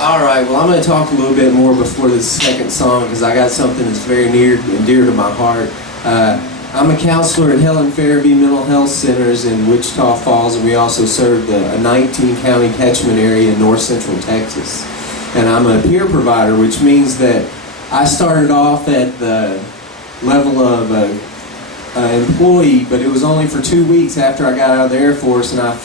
Alright, well I'm going to talk a little bit more before this second song because I got something that's very near and dear to my heart. I'm a counselor at Helen Farabee Mental Health Centers in Wichita Falls, and we also serve a 19-county catchment area in north central Texas. And I'm a peer provider, which means that I started off at the level of an employee, but it was only for 2 weeks after I got out of the Air Force, and I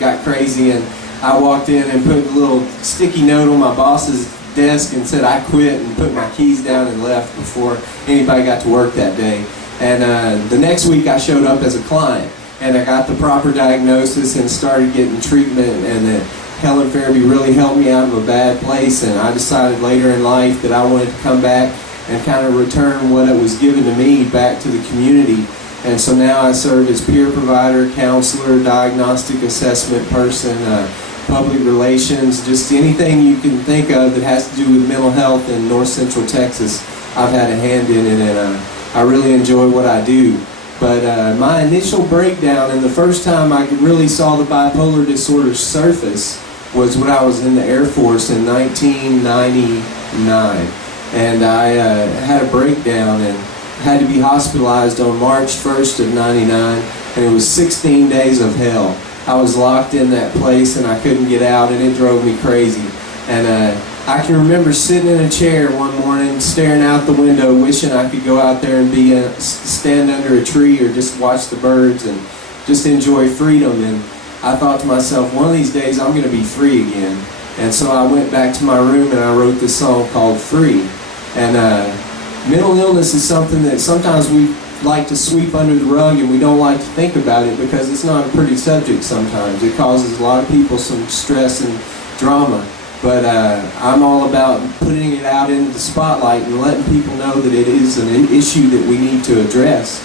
got crazy, and I walked in and put a little sticky note on my boss's desk and said I quit, and put my keys down and left before anybody got to work that day. And the next week I showed up as a client, and I got the proper diagnosis and started getting treatment, and Helen Farabee really helped me out of a bad place, and I decided later in life that I wanted to come back and kind of return what it was given to me back to the community. And so now I serve as peer provider, counselor, diagnostic assessment person, public relations, just anything you can think of that has to do with mental health in north central Texas. I've had a hand in it, and I really enjoy what I do. But my initial breakdown, and the first time I really saw the bipolar disorder surface, was when I was in the Air Force in 1999. And I had a breakdown and had to be hospitalized on March 1st of 99, and it was 16 days of hell. I was locked in that place and I couldn't get out, and it drove me crazy. And I can remember sitting in a chair one morning, staring out the window, wishing I could go out there and stand under a tree or just watch the birds and just enjoy freedom. And I thought to myself, one of these days I'm going to be free again. And so I went back to my room and I wrote this song called Free. And mental illness is something that sometimes we like to sweep under the rug, and we don't like to think about it because it's not a pretty subject sometimes. It causes a lot of people some stress and drama. But I'm all about putting it out into the spotlight and letting people know that it is an issue that we need to address.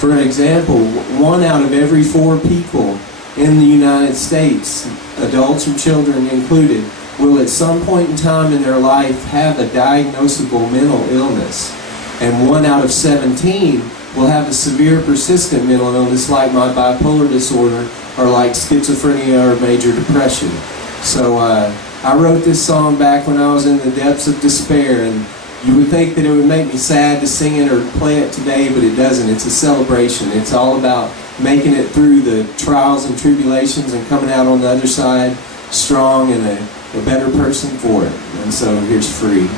For example, 1 out of every 4 people in the United States, adults and children included, will at some point in time in their life have a diagnosable mental illness. And 1 out of 17 will have a severe persistent mental illness like my bipolar disorder or like schizophrenia or major depression. So I wrote this song back when I was in the depths of despair, and you would think that it would make me sad to sing it or play it today, but it doesn't. It's a celebration. It's all about making it through the trials and tribulations and coming out on the other side strong and a better person for it. And so here's Free.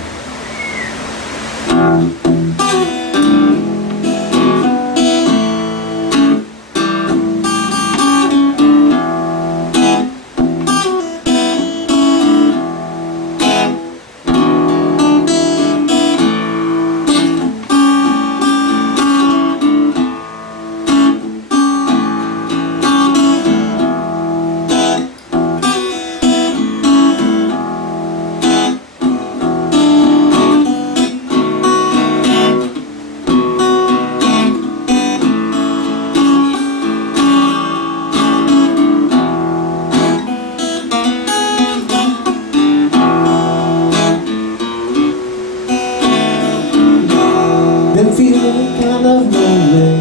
Feeling kind of lonely.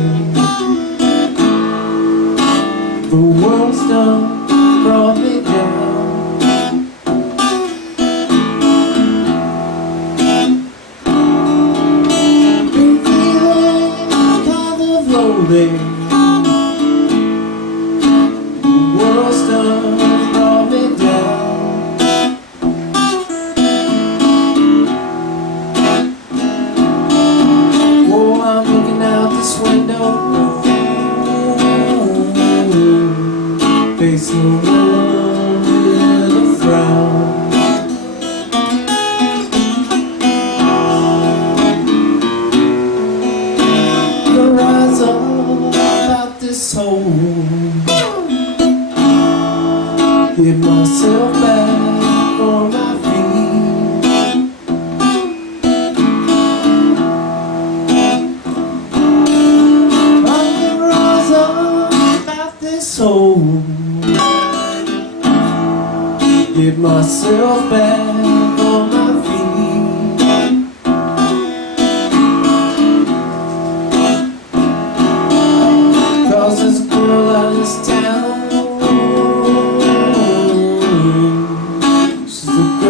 The world's done brought me down. Been feeling kind of lonely. The world's done brought me down. Facing the world with a frown. The rise up out this hole. Get myself back on my feet. I can rise up out this hole. Get myself back on my feet. Cause there's a girl out of this town. She's the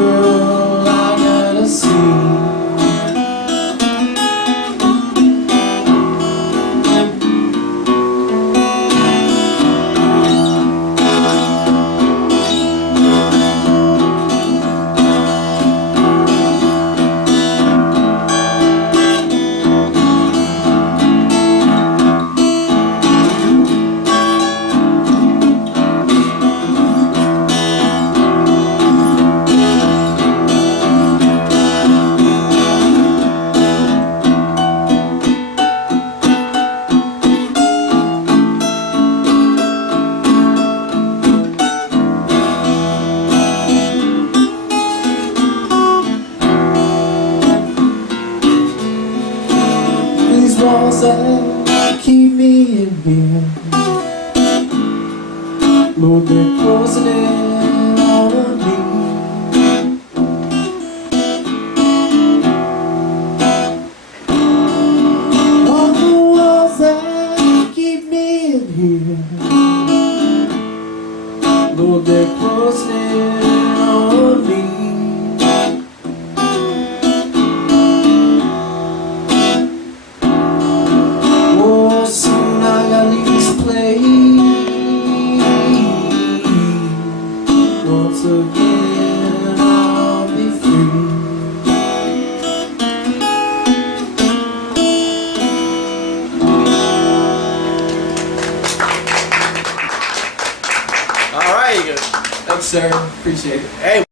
me in here. Lord, they're closing in on me. All the walls that keep me in here, Lord, they're closing in on me. Oh, soon I gotta leave this place. Once again I'll be free. All right, you go. Thanks, sir. Appreciate it. Hey.